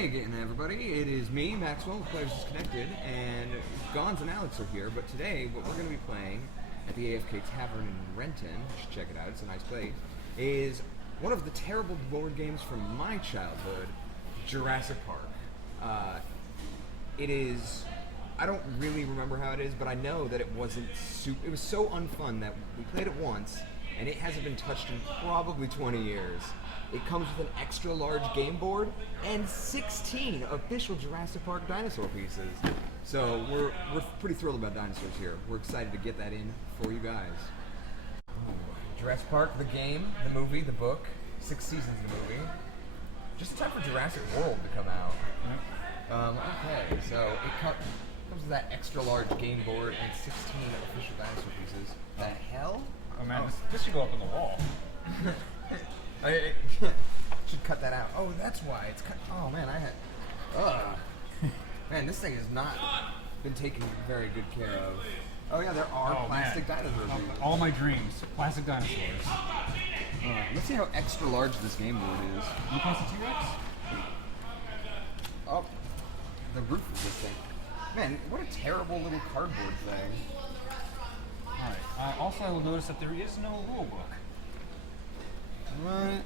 Hey again, everybody. It is me, Maxwell, with PlayersDisconnected, and Gons and Alex are here. But today, what we're going to be playing at the AFK Tavern in Renton, you should check it out, it's a nice place, is one of the terrible board games from my childhood, Jurassic Park. It is... I don't really remember how it is, but I know that it wasn't super... It was so unfun that we played it once, and it hasn't been touched in probably 20 years. It comes with an extra large game board and 16 official Jurassic Park dinosaur pieces. So we're pretty thrilled about dinosaurs here. We're excited to get that in for you guys. Jurassic Park, the game, the movie, the book, 6 seasons of the movie. Just in time for Jurassic World to come out. Okay, so it comes with that extra large game board and 16 official dinosaur pieces. The hell? Oh man, this should go up on the wall. I should cut that out. Oh, that's why it's cut. Oh man, man, this thing has not been taken very good care of. Oh yeah, there are plastic dinosaurs. All my dreams, plastic dinosaurs. Let's see how extra large this game board is. You plastic T-Rex? Oh, the roof of this thing. Man, what a terrible little cardboard thing. Alright, also I will notice that there is no rule book. What?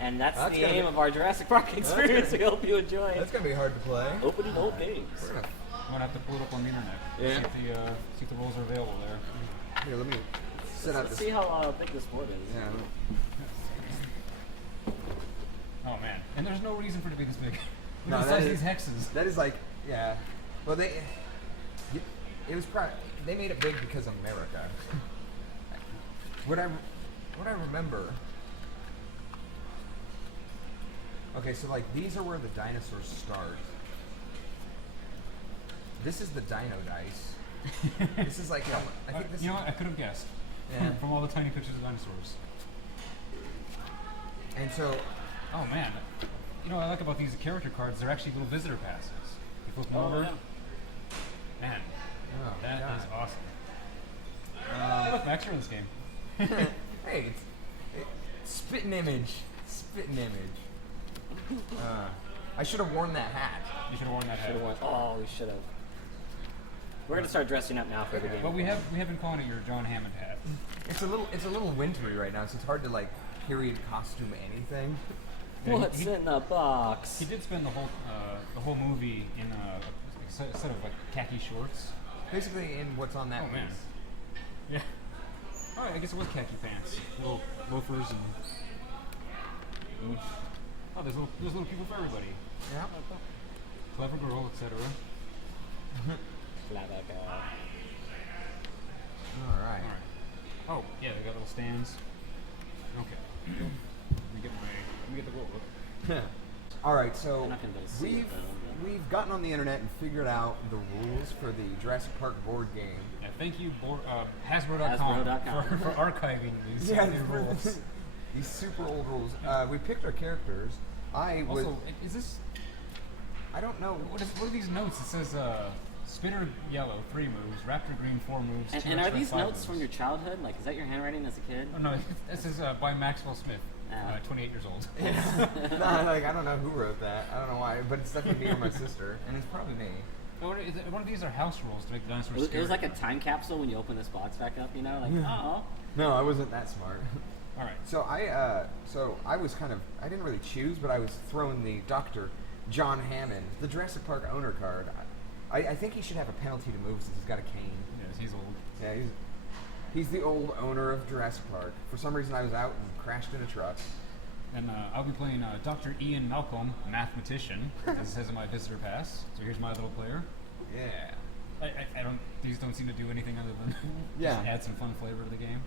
And that's the aim of our Jurassic Park experience. We hope you enjoy. That's gonna be hard to play. Opening old games. I'm gonna have to pull it up on the internet. Yeah. See if the rules are available there. Here, let me set out this. See how big this board is. Yeah. Oh man, and there's no reason for it to be this big. No, Look at the size of these hexes. That is like, yeah. Well, it was probably, they made it big because of America. What I remember. Okay, so like these are where the dinosaurs start. This is the dino dice. This is like, I think this. You know what? I could have guessed. Yeah. From all the tiny pictures of dinosaurs. And so. Oh man. You know what I like about these character cards? They're actually little visitor passes. You flip them over. Yeah. Man, that is awesome. Hey, look, Max, you're in this game. Hey, spitting image. Spitting image. I should have worn that hat. You should have worn that hat. Oh, we should have. We're gonna start dressing up now for the game. But we have been calling it your John Hammond hat. It's a little wintry right now, so it's hard to like period costume anything. What's in the box? He did spend the whole movie in a set of like khaki shorts. Basically, in what's on that. Oh man. Yeah. Oh, I guess it was khaki pants, little loafers, and there's little people for everybody. Yeah. Clever girl, etc. Clever girl. All right. Oh yeah, they got little stands. Okay. Let me get the rule book. All right, so I'm not gonna be able to see we've gotten on the internet and figured out the rules for the Jurassic Park board game. Yeah, thank you, Hasbro.com for archiving these new rules. These super old rules. We picked our characters. Also, is this? I don't know. What are these notes? It says Spinner yellow 3 moves, Raptor green 4 moves. And are these notes from your childhood? Like, is that your handwriting as a kid? Oh no, this is by Maxwell Smith, 28 years old. No, like I don't know who wrote that. I don't know why, but it's definitely me or my sister, and it's probably me. One of these are house rules to make the dinosaurs scary. It was like a time capsule when you open this box back up, you know? Like, oh. No, I wasn't that smart. All right. So I was kind of, I didn't really choose, but I was thrown the Dr. John Hammond, the Jurassic Park owner card. I think he should have a penalty to move since he's got a cane. Yes, he's old. Yeah, he's the old owner of Jurassic Park. For some reason, I was out and crashed in a truck. And I'll be playing Dr. Ian Malcolm, mathematician, as it says in my visitor pass. So here's my little player. Yeah. These don't seem to do anything other than just add some fun flavor to the game.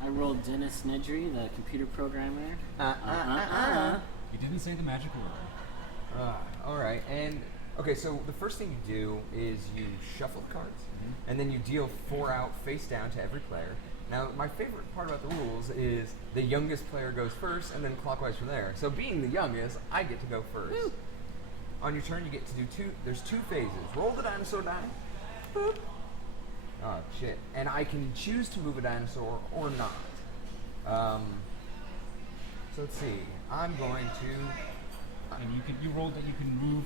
I rolled Dennis Nedry, the computer programmer. You didn't say the magic word. All right, and okay, so the first thing you do is you shuffle the cards, and then you deal 4 out face down to every player. Now, my favorite part about the rules is the youngest player goes first, and then clockwise from there. So being the youngest, I get to go first. Woo. On your turn, you get to do there's 2 phases. Roll the dinosaur die. Boop. Oh, shit. And I can choose to move a dinosaur or not. So let's see. I'm going to And you rolled that you can move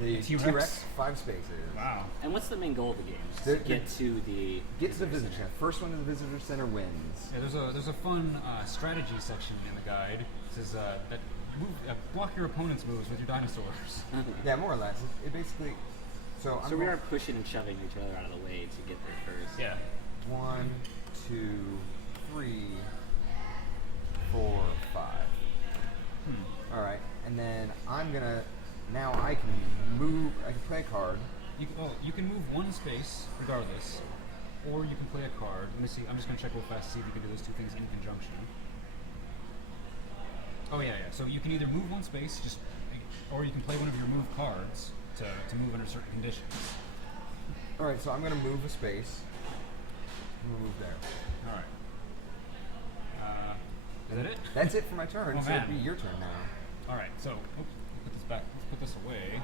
the T-Rex? T-Rex 5 spaces. wow. And what's the main goal of the game? Just The- to get to the Get to the visitor center. First one to the visitor center wins. Yeah, there's a fun strategy section in the guide. It says that block your opponent's moves with your dinosaurs. Yeah, more or less. It basically. So I'm So we going- are pushing and shoving each other out of the way to get there first. Yeah. 1, 2, 3, 4, 5. All right, and then I'm gonna. Now I can move. I can play a card. You can move one space regardless, or you can play a card. Let me see. I'm just gonna check real fast to see if you can do those two things in conjunction. Oh yeah. So you can either move one space, or you can play one of your move cards to move under certain conditions. All right, so I'm gonna move a space. Move there. All right. Is that it? That's it for my turn. Oh, so man. it'd be your turn now. All right. So put this back. Let's put this away.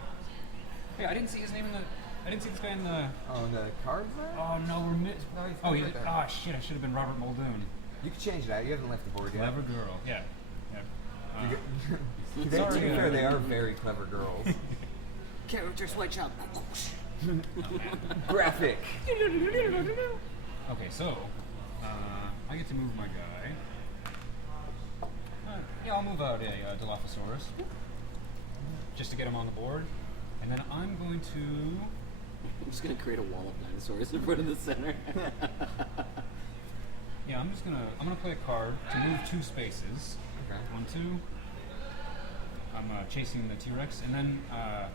Hey, I didn't see his name in the. I didn't see this guy in the. Oh, the cards there? Oh no, we're missed. he's Oh, right there. oh shit! I should have been Robert Muldoon. You can change that. You haven't left the board yet. Clever girl. Yeah. To be Sorry, fair, they are very clever girls. Character switch up. Graphic. Okay, so I get to move my guy. Yeah, I'll move out a Dilophosaurus just to get him on the board, and then I'm going to. I'm just gonna create a wall of dinosaurs in front of the center. Yeah, I'm gonna play a card to move 2 spaces. Okay. 1, 2. I'm chasing the T-Rex, and then I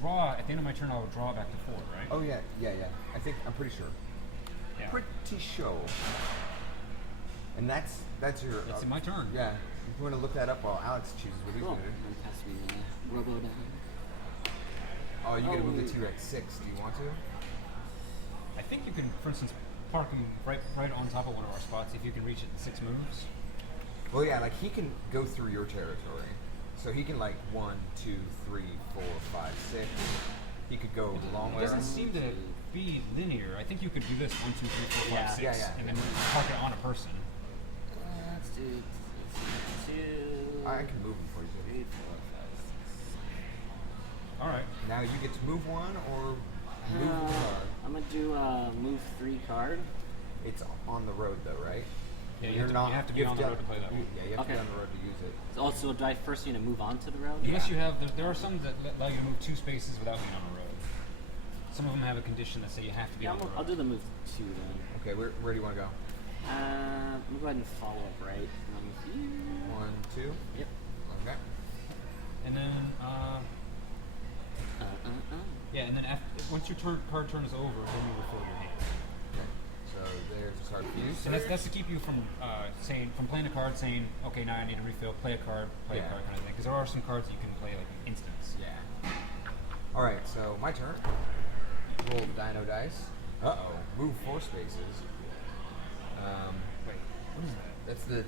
draw. At the end of my turn, I'll draw back to 4, right? Oh yeah. I'm pretty sure. Yeah. Pretty sure. And that's your. It's my turn. Yeah. If you want to look that up while Alex chooses what he's Cool. gonna do. And pass me the Robodon. Oh, you're gonna Oh, move the wait. T-Rex 6. Do you want to? I think you can, for instance, park him right on top of one of our spots if you can reach it in 6 moves. Well, yeah. Like he can go through your territory, so he can like 1, 2, 3, 4, 5, 6. He could go long It way. doesn't around. seem to be linear. I think you could do this 1, 2, 3, 4, 5, 6, Yeah. and then park it on a person. Let's do 2, I can move him for you. 3, 4, 5, 6. All right. Now you get to move one or move the card. I'm gonna do move 3 card. It's on the road though, right? Yeah, you You're have to be on the road to play that one. Yeah, you have to be Okay. on the road to use it. So also, do I first need to move on to the road? Unless you have, there are some that allow you to move 2 spaces without being on the road. Some of them have a condition that say you have to be Yeah, on the road. I'll do the move 2 then. Okay, where do you want to go? I'm gonna go ahead and follow up right. Here. 1, 2. Yep. Okay. And then, yeah, and then once your card turn is over, then you refill your hand. Okay. So there's a card for you. So that's to keep you from playing a card, saying, okay, now I need to refill, play a card, Yeah. kind of thing. Because there are some cards that you can play like instants. Yeah. All right, so my turn. Roll the dino dice. Uh-oh. Move 4 spaces. Wait, what is that? That's the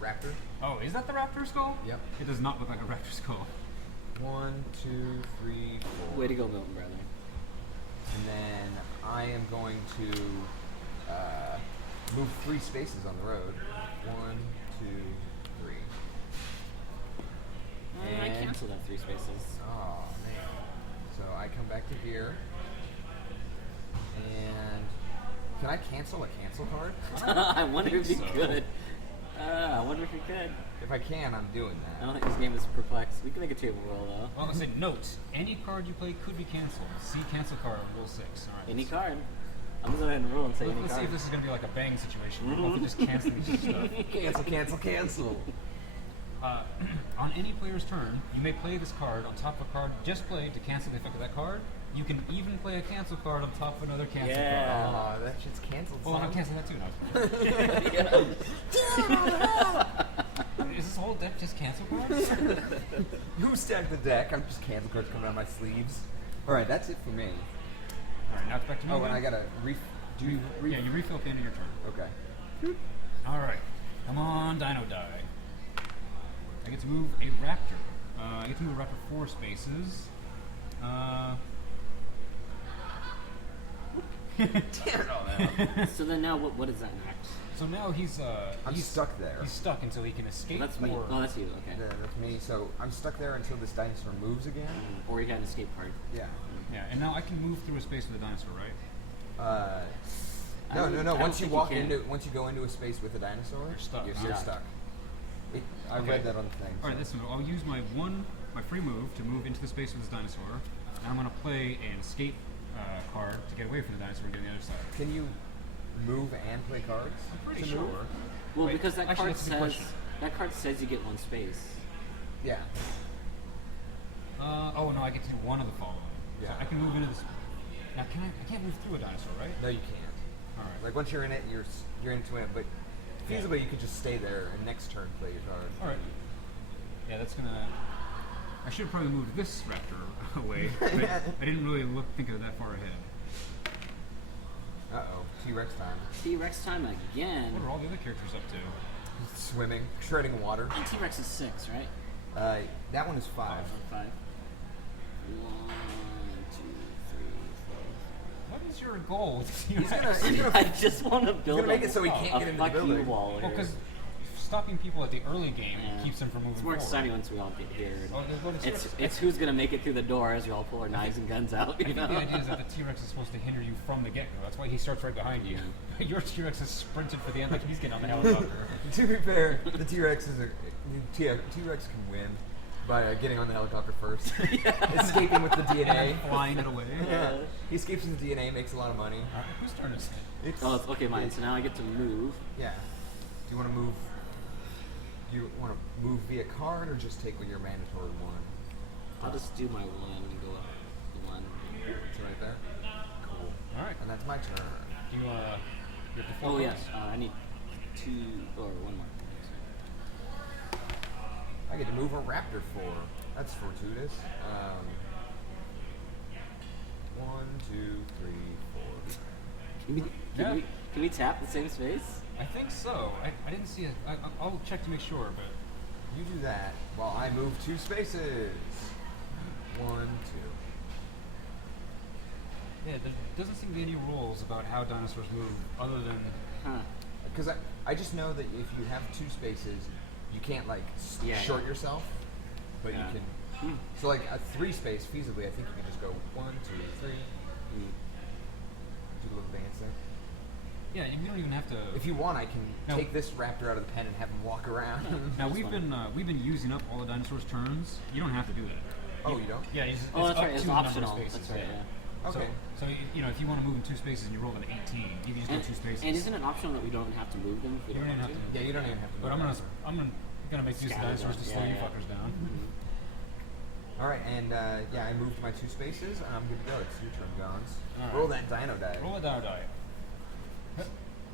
raptor. Oh, is that the raptor skull? Yep. It does not look like a raptor skull. 1, 2, 3, 4. Way to go, Milton, brother. And then I am going to move 3 spaces on the road. 1, 2, 3. I And- canceled that 3 spaces. Oh man. So I come back to here. And can I cancel a cancel card? I wonder if you so. could. I wonder if you could. If I can, I'm doing I that. don't think this game is perplexed. We can make a table roll though. Well, I said, note, any card you play could be canceled. See cancel card, rule 6. All right. Any card. I'm gonna go ahead and roll and say any Let's see card. if this is going to be like a bang situation. Where both are just canceling stuff. Cancel, cancel, cancel. On any player's turn, you may play this card on top of a card just played to cancel the effect of that card. You can even play a cancel card on top of another cancel Yeah. card. Oh, that shit's canceled. Well, I'm son. canceling that too now. Is this whole deck just cancel cards? Who stacked the deck? I'm just cancel cards coming out of my sleeves. Alright, that's it for me. Alright, now it's back to me. Oh, and again. I gotta do you Yeah, you refill at the end of your turn. Okay. Alright. Come on, Dino Die. I get to move a raptor. I get to move a raptor 4 spaces. Damn it all now. So then now what is that next? So now he's I'm stuck there. He's stuck until he can escape. That's me. or Oh, that's you. Okay. Yeah, that's me. So I'm stuck there until this dinosaur moves again. Or you got an escape card. Yeah. yeah, and now I can move through a space with a dinosaur, right? No. I Once you don't walk think you can. once you go into a space with a dinosaur, You're stuck. You're stuck. I Okay. read that on the thing. All right, listen. I'll use my free move to move into the space with this dinosaur, and I'm gonna play an escape card to get away from the dinosaur and get on the other side. Can you move and play cards? I'm pretty to sure. move? Well, Wait, because that actually, card that's a good says question. you get one space. Yeah. Oh no, I get to do one of the following. Yeah. So I can move into this. Now, I can't move through a dinosaur, right? No, you can't. All right. Like once you're in it, you're into it. But feasibly, you could just stay there and next turn play your card. All right. Yeah, that's gonna. I should have probably moved this raptor away. But I didn't really think of it that far ahead. Uh-oh. T-Rex time. T-Rex time again. What are all the other characters up to? Swimming, shredding water. And T-Rex is 6, right? That one is 5. 5. 1, 2, 3, What is your goal with He's T-Rex? 4. I just want to build gonna make it so he can't a get into the fuck you building. wall Well, here. because stopping people at the early game Yeah. keeps them from moving It's more forward. exciting once we all get here. Oh, well, the T-Rex- It's who's gonna make it through the door as we all pull our knives and guns out. I You think know? the idea is that the T-Rex is supposed to hinder you from the get-go. That's why he starts right behind you. Your T-Rex has sprinted for the end like he's getting on the helicopter. To be fair, the T-Rex T-Rex can win by getting on the helicopter first, escaping with the DNA. Flying it away. Yeah, he escapes with the DNA, makes a lot of money. All right, whose turn is it? It's, Oh, it's, okay, mine. So now I get to move. Yeah. Do you want to move? Do you want to move via card or just take your mandatory one? I'll just do my 1 and go up the 1. It's right there. Cool. All right. And that's my turn. Do you have the 4 Oh cards? yes, I need 2 or 1 more. I get to move a raptor 4. That's fortuitous. 1, 2, 3, 4. Can we tap the same space? I think so. I didn't see it. I'll check to make sure, but You do that while I move 2 spaces. 1, 2. yeah, there doesn't seem to be any rules about how dinosaurs move other than Huh. Because I just know that if you have 2 spaces, you can't like Yeah, short yeah. yourself, but Yeah. you can. So like a 3 space feasibly, I think you can just go 1, 2, 3. Mm. Do a little dance there. yeah. You don't even have to. If you want, I can No. take this raptor out of the pen and have him walk around. Now That's we've been using up all the dinosaurs' turns. You don't have to do that. Oh, you don't? Yeah, it's Oh, that's up right. It's to the number of optional. spaces, That's right. Yeah. Okay. So you know, if you want to move in 2 spaces and you roll an 18, you can just go 2 spaces. And isn't it optional that we don't have to move them if we You don't don't want even have to? to. Yeah, you don't even have to. But move I'm gonna make use of Scatter dinosaurs them. to slow Yeah, you yeah. fuckers down. All right, and yeah, I moved my 2 spaces, and I'm good to go. It's your turn, Gons. All right. Roll that dino die. Roll a dino die.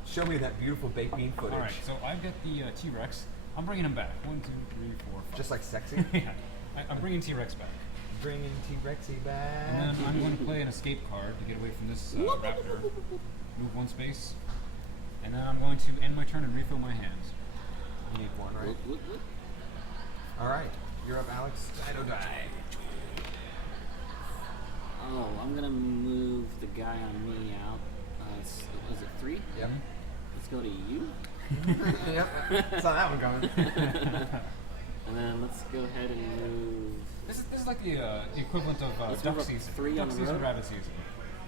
Show me that beautiful baked bean footage. All right, so I've got the T-Rex. I'm bringing him back. 1, 2, 3, 4, 5. Just like sexy. yeah, I'm bringing T-Rex back. Bringing T-Rexy back. And then I'm going to play an escape card to get away from this raptor. Move 1 space. And then I'm going to end my turn and refill my hands. You need 1, right? Whoop. All right, you're up, Alex. Dino die. Oh, I'm gonna move the guy on me out. Was it 3? Yep. Let's go to you. Yep. Saw that one coming. And then let's go ahead and move. This is like the equivalent of Let's duck move up season. 3 on Duck the season, road. rabbit season.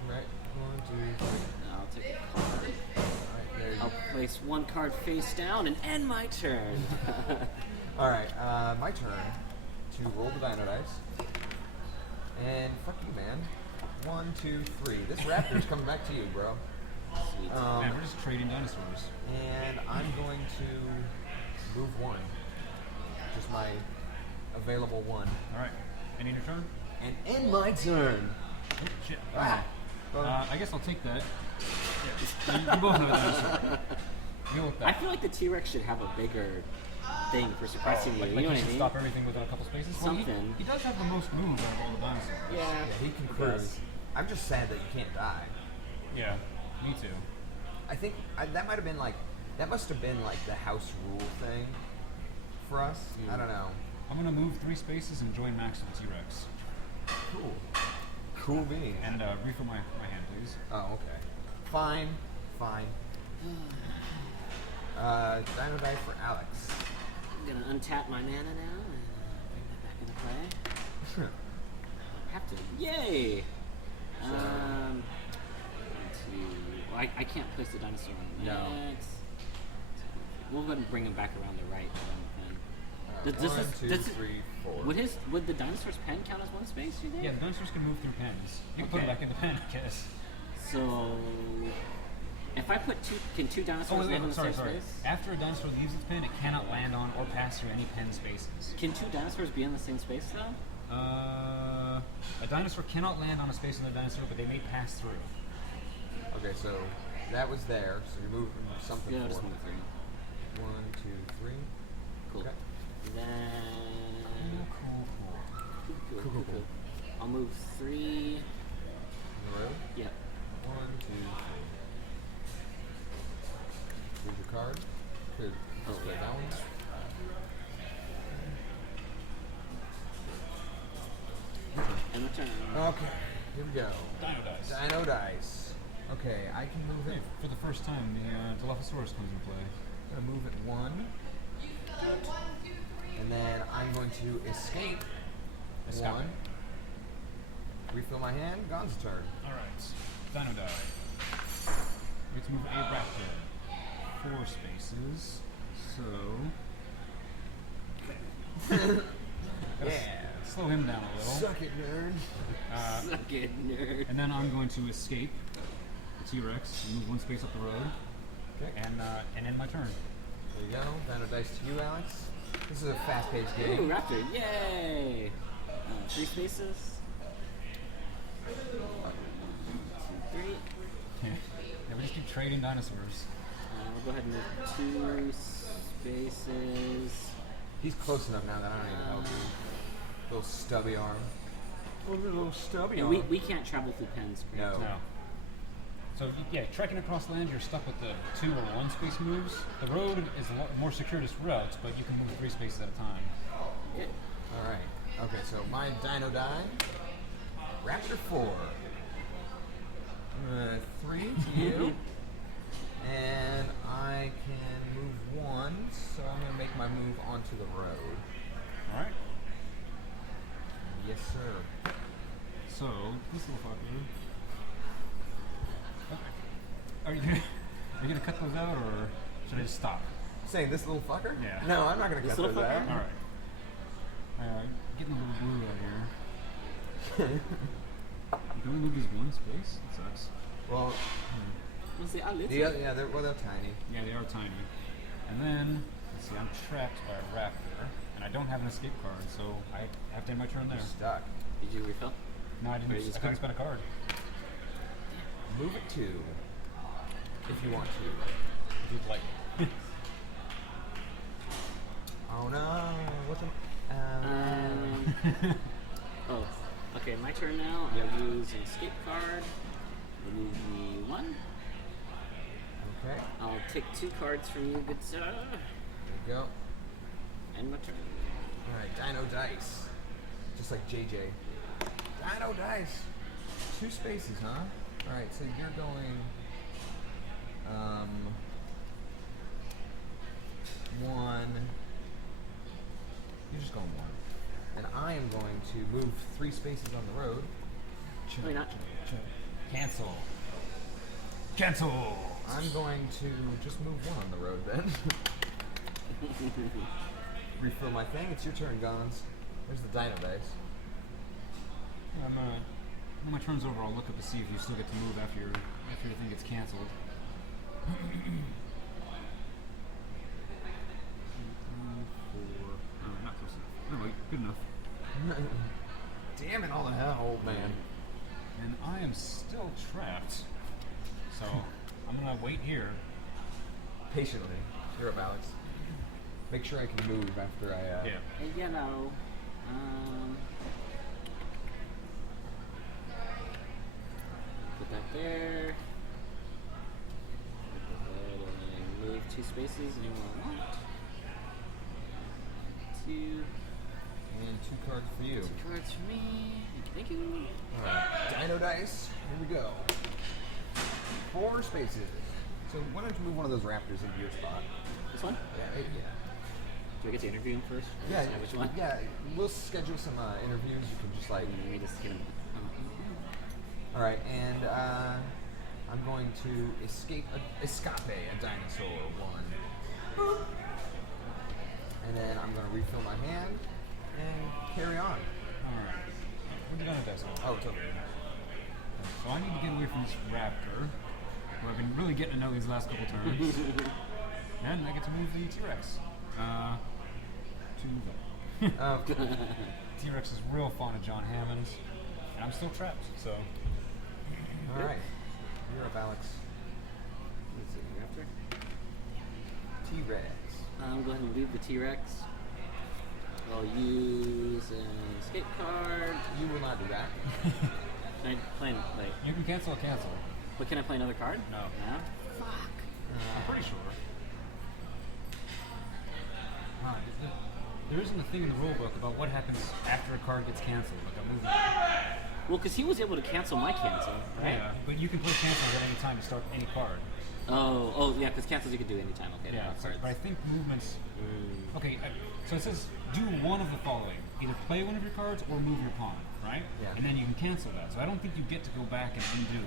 Right. 1, 2, 3. I'll take a card. All right, there you I'll go. place 1 card face down and end my turn. All right, my turn to roll the dino dice. And fuck you, man. 1, 2, 3. This raptor's coming back to you, bro. Sweet. Man, we're just trading dinosaurs. And I'm going to move 1. Just my available 1. All right. Ending your turn? And end my turn. Oh, shit. Ah. I guess I'll take that. Yeah. You both have a dinosaur. Deal with that. I feel like the T-Rex should have a bigger thing for surprising you. Like You he know what I should mean? stop everything within a couple spaces. Well, Something. he does have the most moves out of all the dinosaurs. Yeah. Yeah, he can He cruise. does. I'm just sad that you can't die. Yeah, me too. I think that might have been like, that must have been like the house rule thing for us. I don't know. I'm gonna move 3 spaces and join Maxwell T-Rex. Cool. Cool beans. And refill my hand, please. Oh, okay. Fine. Dino die for Alex. I'm gonna untap my mana now and bring that back into play. Have to. Yay! Well, I can't place the dinosaur on the No. next. We'll go ahead and bring him back around the right. One, two, three, four. Would the dinosaur's pen count as one space? You think? Yeah, the dinosaurs can move through pens. You can put Okay. it back in the pen, I guess. So, if I put can two dinosaurs live in the same space? After a dinosaur leaves its pen, it cannot land on or pass through any pen spaces. Can two dinosaurs be in the same space though? A dinosaur cannot land on a space in the dinosaur, but they may pass through. Okay, so that was there. So you move something Yeah, forward. just move 3. 1, 2, 3. Cool. Okay. Then Cool. I'll move 3. In the road. Yep. 1, 2, 3. Here's your card. Could just play that one. And return. Okay, here we go. Dino dice. Dino dice. Okay, I can move Okay, it. for the first time, the Dilophosaurus comes into play. I'm gonna move it 1. And then I'm going to escape. Escape. 1. Refill my hand. Gon's turn. Alright, Dino die. We get to move a raptor. 4 spaces. So. Yeah. Slow him down a little. Suck it, nerd. Suck it, nerd. And then I'm going to escape the T-Rex, move 1 space up the road, Okay. and end my turn. There you go. Dino dice to you, Alex. This is a fast-paced Ooh, game. raptor! Yay! 3 spaces. 1, 2, 3. Yeah, we just keep trading dinosaurs. We'll go ahead and move 2 spaces. He's close enough now that I don't even help you. Little stubby arm. Oh, little stubby Yeah, arm. we can't travel through pens. Correct? No. No. So yeah, trekking across land, you're stuck with the 2 or 1 space moves. The road is a lot more circuitous route, but you can move 3 spaces at a time. Yeah. All right. Okay, so my dino die. Raptor 4. 3 to you. And I can move 1, so I'm going to make my move onto the road. Alright? Yes, sir. So, this little fucker. Okay. Are you gonna cut those out, or should I just stop? Saying this little fucker? Yeah. No, I'm not going to This cut little those fucker? out. Alright. Getting a little blue out here. You can only move these 1 space? That sucks. Well, Let's see, I'll yeah, they're tiny. Yeah, they are tiny. And then, let's see, I'm trapped by a raptor, and I don't have an escape card, so I have to end my turn there. You're stuck. Did you refill? No, I didn't. Or you just I couldn't spend a card. Move it 2. If you want to. If you'd like. Oh no, what's a... Oh, okay, my turn now. Yep. I'll use an escape card. Remove me 1. Okay, I'll take 2 cards from you, good sir. there you go. And my turn. Alright, Dino Dice. Just like JJ. Dino Dice! 2 spaces, huh? Alright, so you're going... 1... You're just going 1. And I am going to move 3 spaces on the road. No, you're not. Cancel. Cancel! I'm going to just move 1 on the road then. Refill my thing. It's your turn, Gons. Where's the Dino Dice? When my turn's over, I'll look up to see if you still get to move after your thing gets canceled. Not close enough. No, wait, good enough. Damn it all the hell, old man. And I am still trapped. So, I'm gonna wait here. Patiently. You're up, Alex. Make sure I can move after I... Yeah. A yellow. Put that there. Put that and move 2 spaces anywhere I want. 2. And 2 cards for you. 2 cards for me. Thank you. Alright, Dino Dice. Here we go. 4 spaces. So why don't you move one of those raptors into your spot? This one? Yeah. Do I get to interview him first? Or Yeah, decide which one? yeah. We'll schedule some interviews. You can just like. Let me just get him. All right, and I'm going to escape a dinosaur one. Boop. And then I'm going to refill my hand and carry on. Alright. Where'd the dino dice go? Oh, it's over here. So I need to get away from this raptor, who I've been really getting to know these last couple turns. And I get to move the T-Rex. To the... T-Rex is real fond of John Hammond, and I'm still trapped, so... All right. You're up, Alex. Let's see, Raptor. T-Rex. Go ahead and leave the T-Rex. I'll use an escape card. You will not do that. Can I play? Like, You can cancel a cancel. but can I play another card? No. No. Fuck. I'm pretty sure. There isn't a thing in the rulebook about what happens after a card gets canceled, like a movie. Well, because he was able to cancel my cancel, right? Yeah, but you can play cancels at any time to start any card. Oh, yeah, because cancels you can do anytime. Okay. Yeah, Cards. but I think movements... Okay, so it says do one of the following. Either play one of your cards or move your pawn, right? Yeah. And then you can cancel that. So I don't think you get to go back and undo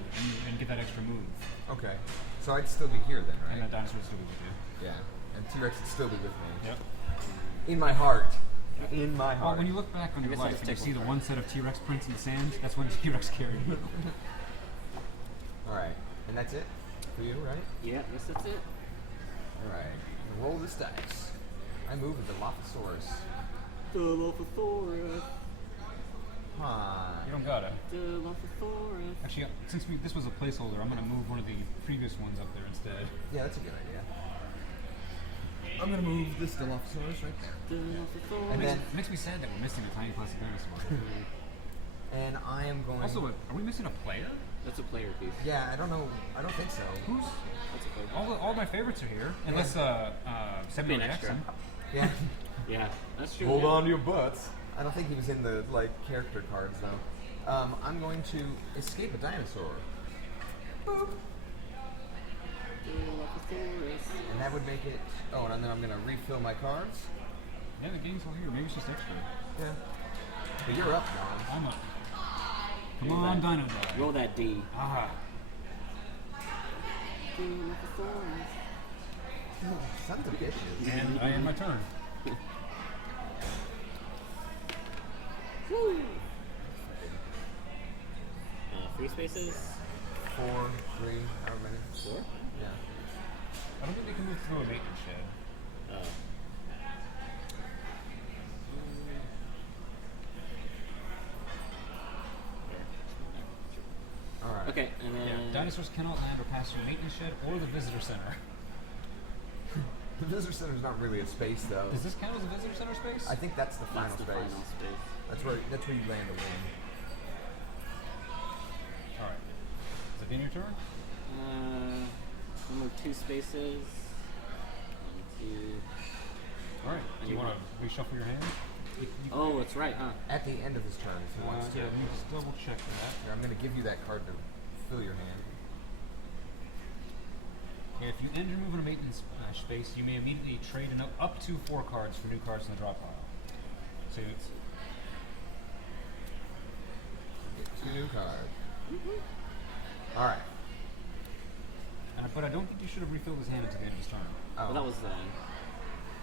and get that extra move. Okay. So I'd still be here then, And right? that dinosaur still with you. Yeah. And T-Rex would still be with me. Yep. In my heart. In my Well, heart. when you look back on I your guess I'll life just and you take see one the card. one set of T-Rex prints in the sand, that's when T-Rex carried you. All right. And that's it for you, right? Yeah, I guess that's it. All right. Roll this dice. I move with the Dilophosaurus. Dilophosaurus. Huh. You don't got it. Dilophosaurus. Actually, since this was a placeholder, I'm going to move one of the previous ones up there instead. Yeah, that's a good idea. I'm gonna move this Dilophosaurus right there. Dilophosaurus. And then, It makes me sad that we're missing a tiny plastic dinosaur. and I am going. Also, are we missing a player? That's a player piece. Yeah, I don't know. I don't think so. Who's... That's a player. All my favorites are here, unless That'd be Samuel an extra. Jackson. Yeah. Yeah, that's true. Hold yeah. on to your butts. I don't think he was in the character cards though. I'm going to escape a dinosaur, Dilophosaurus. and that would make it. Oh, and then I'm gonna refill my cards. Yeah, the game's all here. Maybe it's just extra. Yeah. But you're up, John. I'm up. Come Roll on, that. Dino Die. Roll that D. Aha. Dilophosaurus. Sons of bitches. And I end my turn. Woo! Free spaces. 4, 3, however many. 4. Yeah. I don't think they can move through a maintenance shed. All right. Okay, and then Yeah. Dinosaurs cannot land or pass through maintenance shed or the visitor center. The visitor center's not really a space though. Does this count as a visitor center space? I think that's the final that's the space. final space. That's where you land the win. All right. Is it in your turn? We'll move 2 spaces. 1, 2. All right. Do you want to reshuffle your hand? Oh, that's right, huh? At the end of his turn, if he wants to. Yeah, let me just double check that. Here, I'm going to give you that card to fill your hand. Yeah, if you end your move in a maintenance space, you may immediately trade up to 4 cards for new cards in the draw pile. So it's... Two new cards. All right. But I don't think you should have refilled his hand until the end of his turn. Oh. Well, that was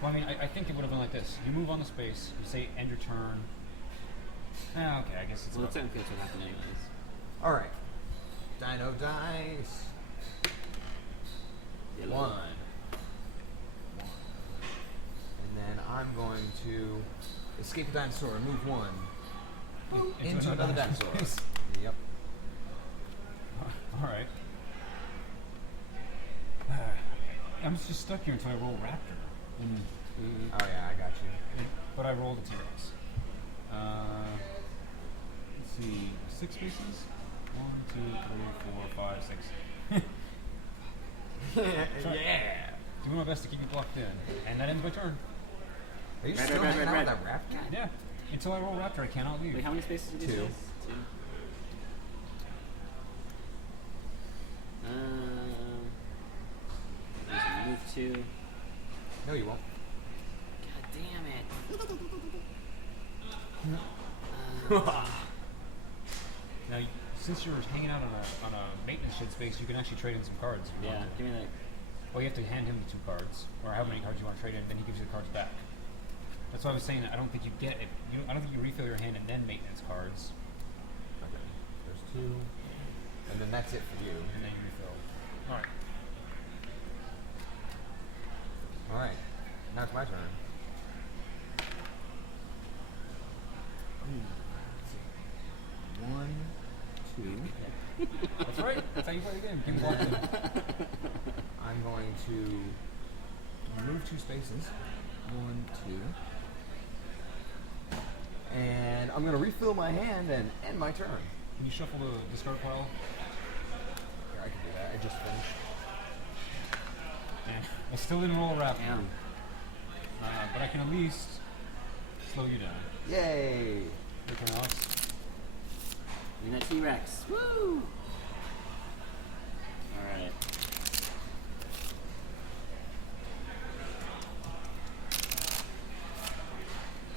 Well, I mean, I think it would have been like this. You move on the space, you say end your turn. Okay, I guess it's... well, about- technically that's what happened anyways. All right. Dino dice. Yellow. 1. And then I'm going to escape a dinosaur and move 1 into another dinosaur. space. Yep. All right. I'm just stuck here until I roll Raptor. And, Oh yeah, I got you. but I rolled a T-Rex. Let's see, 6 spaces? 1, 2, 3, 4, 5, 6. Yeah. Doing my best to keep you blocked in. And that ends my turn. Are you Red, still red, hanging red, out with red. that raptor? Yeah. Until I roll Raptor, I cannot leave. Wait, how many spaces did you 2. say? 2. Move 2. No, you won't. God damn it. Now, since you're hanging out on a maintenance shed space, you can actually trade in some cards. If you Yeah, want to. give me that. Well, you have to hand him the 2 cards, or how many cards you want to trade in, then he gives you the cards back. That's why I was saying that I don't think you get it. I don't think you refill your hand and then maintenance cards, Okay. There's 2. And then that's it for you. and then you refill. All right. Alright. Now it's my turn. Let's see. 1, 2. That's right. That's how you play the game. Game's locked in. I'm going to move 2 spaces. 1, 2. And I'm going to refill my hand and end my turn. Can you shuffle the discard pile? Here, I can do that. I just finished. I still didn't roll a raptor, Damn. but I can at least slow you down. Yay! Anything else? Give me that T-Rex. Woo! Alright.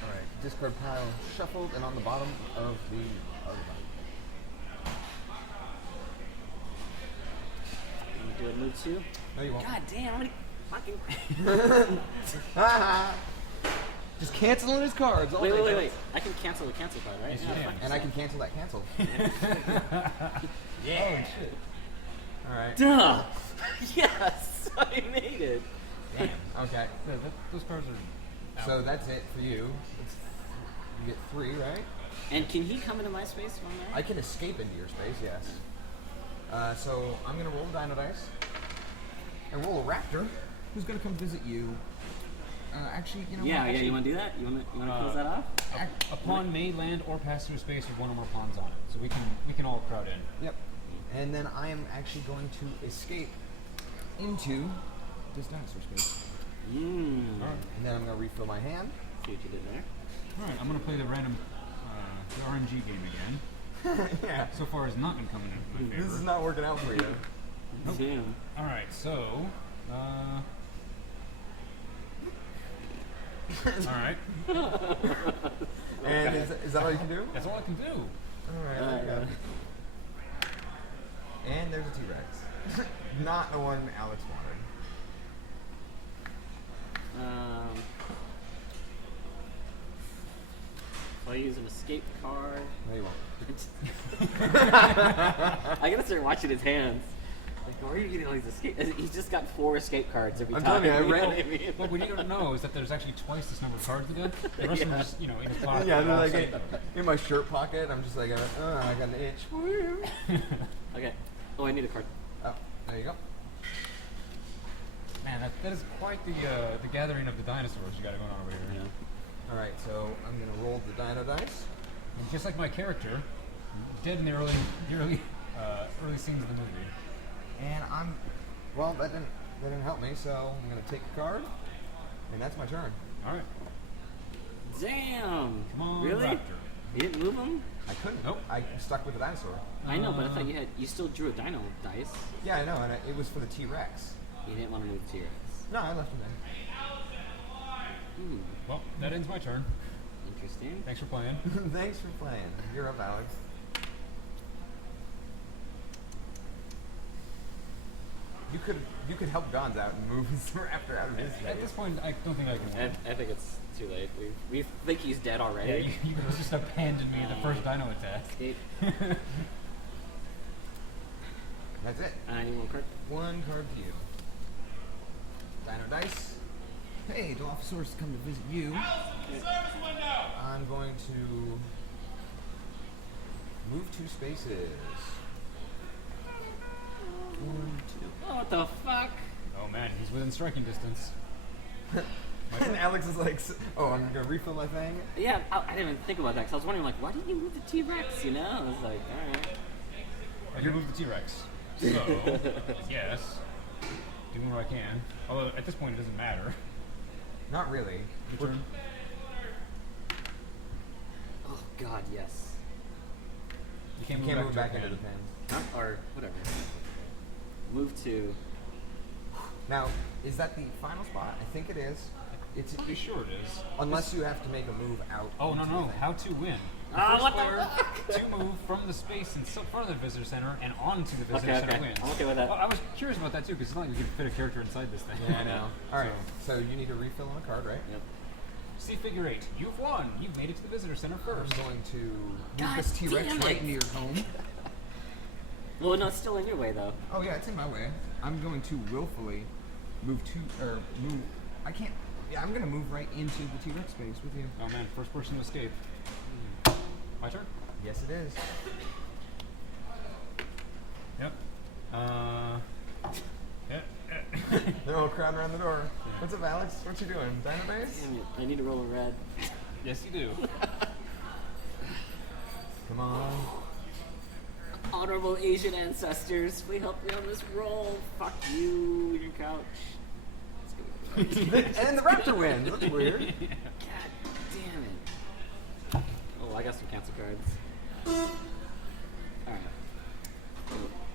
Alright, discard pile shuffled and on the bottom of the other one. You want to do a move 2? No, you won't. God damn, how many fucking... Just canceling his cards. All Wait, day. wait, wait, wait. I can cancel the cancel card, right? Yes, you Yeah, can. fuck And I can yourself. cancel that cancel. Yeah. Holy shit. Alright. Duh! Yes! I made it! Damn. Okay. So those cards are out. So that's it for you. You get 3, right? And can he come into my space from there? I can escape into your space, yes. So I'm gonna roll Dino Dice and roll a raptor who's gonna come visit you. Actually, you know Yeah, what? yeah, Actually, you want to do that? You want to close that off? ac- A pawn may land or pass through a space with 1 or more pawns on it, so we can all crowd in. Yep. And then I am actually going to escape into this dinosaur space. Mmm. All right. And then I'm gonna refill my hand. See what you did there? All right. I'm gonna play the random, the RNG game again. Yeah. So far, has not been coming in my favor. This is not working out for you. Damn. All right. So. All right. And is that all you can do? That's all I can do. Alright, there you go. And there's a T-Rex. Not the one Alex wanted. So I use an escape card. No, you won't. I gotta start watching his hands. Like, where are you getting all these escape? He's just got 4 escape cards every I'm time. telling you, I know ran- what I mean? What we don't know is that there's actually twice this number of cards again. The rest of them are just, in his pocket. Yeah, they're all like set. in my shirt pocket. I'm just like, I got an itch. Woo. Okay. Oh, I need a card. Oh, there you go. Man, that is quite the gathering of the dinosaurs you got going on over here. Yeah. Alright, so I'm going to roll the Dino Dice. And just like my character, dead in the early scenes of the movie. And well, that didn't help me, so I'm going to take a card. And that's my turn. All right. Damn. Come on, Really? Raptor. You didn't move him? I couldn't. Nope. I stuck with the dinosaur. I know, but I thought you still drew a dino dice. Yeah, I know, and it was for the T-Rex. You didn't want to move T-Rex. No, I left him in. Well, that ends my turn. Interesting. Thanks for playing. Thanks for playing. You're up, Alex. You could help Gons out and move his raptor out of his At this space. point, I don't think I can win. I think it's too late. We think he's dead already. Yeah, you just abandoned me in the first dino attack. Escape. That's it. I need 1 card. 1 card to you. Dino Dice. Hey, Dilophosaurus come to visit you. I'm going to move 2 spaces. 1, 2. Oh, what the fuck? Oh man, he's within striking distance. And Alex is like, oh, I'm gonna refill my thing. Yeah, I didn't even think about that because I was wondering, like, why didn't you move the T-Rex? You know, I was like, all right. I can move the T-Rex. So, yes. Do what I can. Although, at this point, it doesn't matter. Not really. Your turn. Oh God, yes. You can't You move, can't move back your into the hand. pen. Or whatever. Move to. Now, is that the final spot? I think it is. It's Pretty sure it is. unless you have to make a move out. Oh, no, into no. the thing. How to win. The Ah, first what the player fuck? to move from the space in front of the visitor center and onto the visitor Okay, center okay. wins. I'm okay with that. Well, I was curious about that too, because it's not like we could fit a character inside this thing. Yeah, I know. All right. So you need to refill on a card, right? Yep. See figure 8. You've won. You've made it to the visitor center I'm first. going to move God this T-Rex damn it. right into your home. Well, no, it's still in your way though. Oh yeah, it's in my way. I'm going to willfully move move. I can't. Yeah, I'm gonna move right into the T-Rex space with you. Oh man, first person to escape. My turn? Yes, it is. Yep. Yeah. They're all crowding around the door. What's up, Alex? What you doing? Dynabase? Damn it! I need to roll a red. Yes, you do. Come on. Honorable Asian ancestors, please help me on this roll. Fuck you, your couch. Let's go. And the Raptor wins. That's weird. God damn it. Oh, I got some cancel cards. Alright.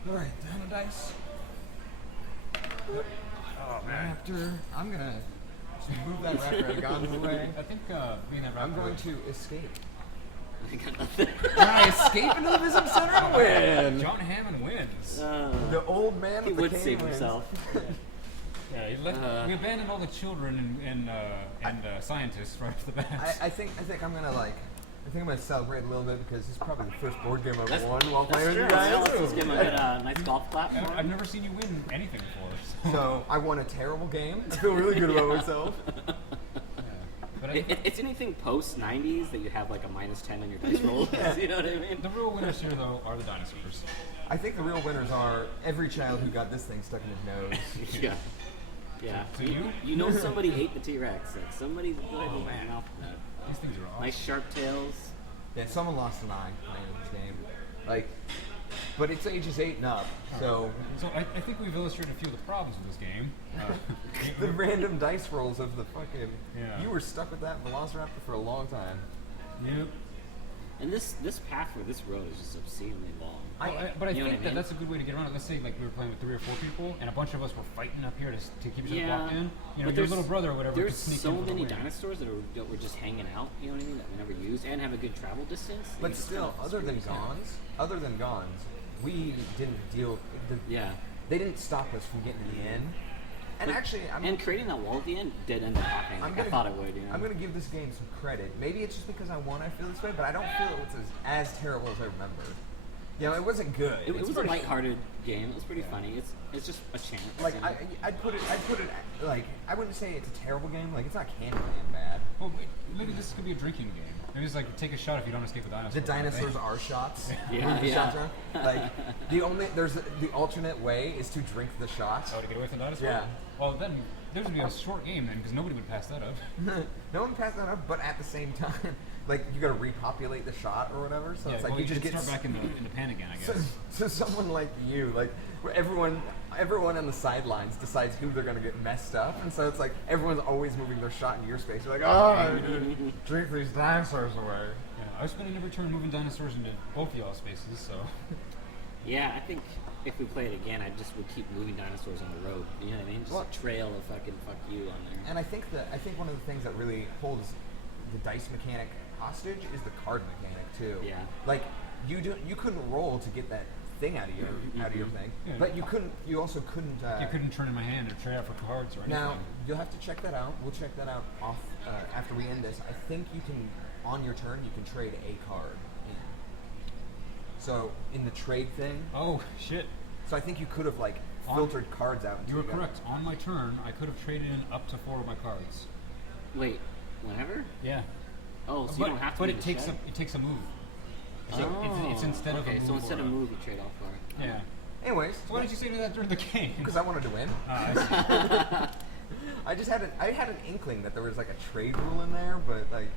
All right, down a dice. Oh man. Raptor. I'm gonna just move that Raptor out of Gon's way. I think being that I'm raptor. going to escape. I got nothing. Can I escape into the Visitor Center and win? John Hammond wins. The old man he with the would cane save wins. himself. Yeah, he left, we abandoned all the children and scientists right off the bat. I think I'm gonna I'm gonna celebrate a little bit because this is probably the first board game I've That's- won while That's playing true. with you Well, let's guys. just give him a good, nice golf clap for I've him. never seen you win anything before. So I won a terrible game. I feel really good about myself. But I, It's anything post 90s that you have like a -10 on your dice rolls. You know what I mean? the real winners here, though, are the dinosaurs. I think the real winners are every child who got this thing stuck in his nose. Yeah. Yeah. So you? You know somebody ate the T-Rex. Like somebody good Oh, in man. their mouth for that. These things are awesome. Nice sharp tails. Yeah, someone lost an eye playing this game. Like, but it's ages 8 and up, so So I think we've illustrated a few of the problems with this game. the random dice rolls of the fucking. Yeah. You were stuck with that Velociraptor for a long time. Yep. And this path for this road is just obscenely long. But I You know think what I mean? that's a good way to get around it. Let's say like we were playing with 3 or 4 people, and a bunch of us were fighting up here to keep each other Yeah, locked in. You know, but your little brother or whatever. There's could sneak so in for the many win. dinosaurs that were just hanging out. You know what I mean? That we never used and have a good travel distance. But It's still, kinda other than screws. Gons, we didn't deal. Yeah. They didn't stop us from getting to the end. And actually, And creating that wall at the end did end up happening. Like I thought it would. You know? I'm gonna give this game some credit. Maybe it's just because I won I feel this way, but I don't feel it was as terrible as I remember. You know, it wasn't good. It It's was a pretty- lighthearted game. It was pretty funny. It's just a chance. Like you know? I'd put it like I wouldn't say it's a terrible game. Like it's not Candyland bad. Well, maybe this could be a drinking game. Maybe it's like take a shot if you don't escape a dinosaur. The dinosaurs are shots. Yeah, The yeah. shots are- like the alternate way is to drink the shot. Oh, to get away from the dinosaur? Yeah. Well, then there would be a short game then, because nobody would pass that up. No one passed that up, but at the same time, like you gotta repopulate the shot or whatever. So Yeah, it's like well, you just get start back in the pen again, I So, guess. so someone like you, like where everyone on the sidelines decides who they're gonna get messed up, and so it's like everyone's always moving their shot in your space. You're like, oh, drink these dinosaurs away. Yeah, I was spending every turn moving dinosaurs into both of y'all's spaces, so. Yeah, I think if we play it again, I just would keep moving dinosaurs on the road. You know what I mean? Just Well- a trail of fucking fuck you on there. And I think one of the things that really holds the dice mechanic hostage is the card mechanic too. Yeah. Like you couldn't roll to get that thing out of your thing, Yeah. but you also couldn't. You couldn't turn in my hand or trade out for cards or anything. Now you'll have to check that out. We'll check that out off after we end this. I think you can, on your turn, you can trade a card in. So in the trade thing, Oh, shit. so I think you could have like filtered cards out. You were until got- correct. On my turn, I could have traded in up to 4 of my cards. Wait, whenever? Yeah. Oh, so you don't have to. But leave it the takes shed? it takes a move. So Oh, it's instead of a okay, move. so instead or of a- move, you trade off for it. Yeah. Anyways, So why did you say that during the game? because I wanted to win. I see. I had an inkling that there was like a trade rule in there, but like.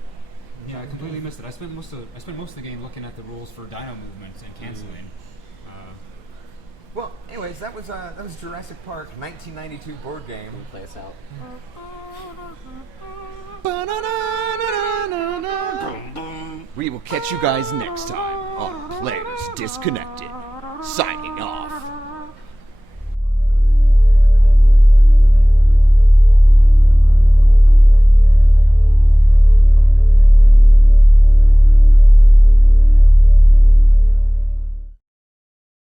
Yeah, I completely missed it. I spent most of the game looking at the rules for dino movements and canceling. Well, anyways, that was Jurassic Park 1992 board game. Can we play us out? We will catch you guys next time on Players Disconnected. Signing